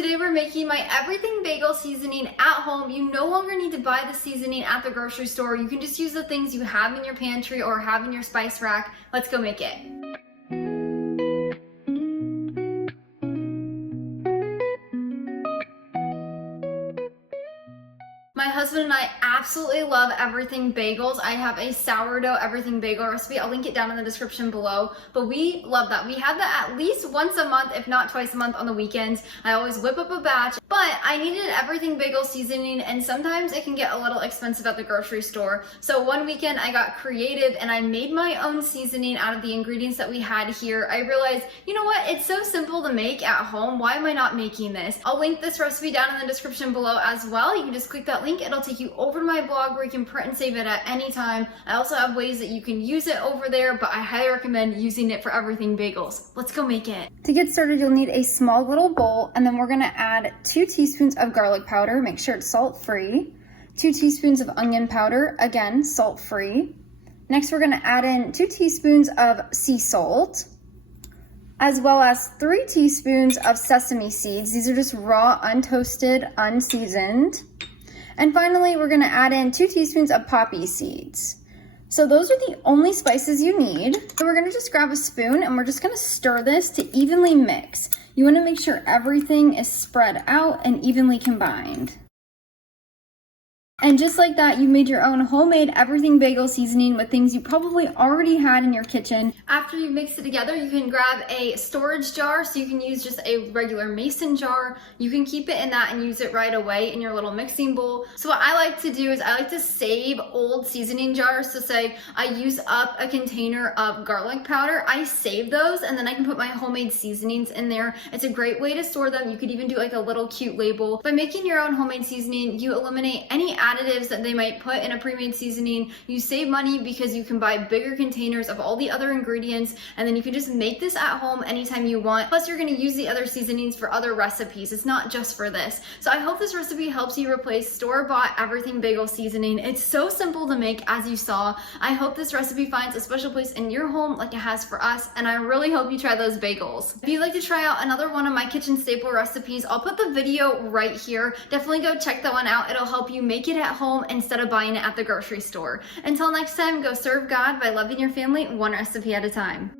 Today we're making my everything bagel seasoning at home. You no longer need to buy the seasoning at the grocery store. You can just use the things you have in your pantry or have in your spice rack. Let's go make it. My husband and I absolutely love everything bagels. I have a sourdough everything bagel recipe. I'll link it down in the description below. But we love that. We have that at least once a month, if not twice a month on the weekends. I always whip up a batch. But I needed an everything bagel seasoning, and sometimes it can get a little expensive at the grocery store. So one weekend I got creative and I made my own seasoning out of the ingredients that we had here. I realized, you know what? It's so simple to make at home. Why am I not making this? I'll link this recipe down in the description below as well. You can just click that link. It'll take you over to my blog where you can print and save it at any time. I also have ways that you can use it over there, but I highly recommend using it for everything bagels. Let's go make it. To get started, you'll need a small little bowl, and then we're gonna add 2 teaspoons of garlic powder. Make sure it's salt-free. 2 teaspoons of onion powder, again, salt-free. Next, we're gonna add in 2 teaspoons of sea salt, as well as 3 teaspoons of sesame seeds. These are just raw, untoasted, unseasoned. And finally, we're gonna add in 2 teaspoons of poppy seeds. So those are the only spices you need. So we're gonna just grab a spoon and we're just gonna stir this to evenly mix. You wanna make sure everything is spread out and evenly combined. And just like that, you made your own homemade everything bagel seasoning with things you probably already had in your kitchen. After you mix it together, you can grab a storage jar, so you can use just a regular mason jar. You can keep it in that and use it right away in your little mixing bowl. So what I like to do is I like to save old seasoning jars. So say I use up a container of garlic powder, I save those and then I can put my homemade seasonings in there. It's a great way to store them. You could even do like a little cute label. By making your own homemade seasoning, you eliminate any additives that they might put in a pre-made seasoning. You save money because you can buy bigger containers of all the other ingredients, and then you can just make this at home anytime you want. Plus, you're going to use the other seasonings for other recipes. It's not just for this. So I hope this recipe helps you replace store-bought everything bagel seasoning. It's so simple to make, as you saw. I hope this recipe finds a special place in your home like it has for us, and I really hope you try those bagels. If you'd like to try out another one of my kitchen staple recipes, I'll put the video right here. Definitely go check that one out. It'll help you make it at home instead of buying it at the grocery store. Until next time, go serve God by loving your family one recipe at a time.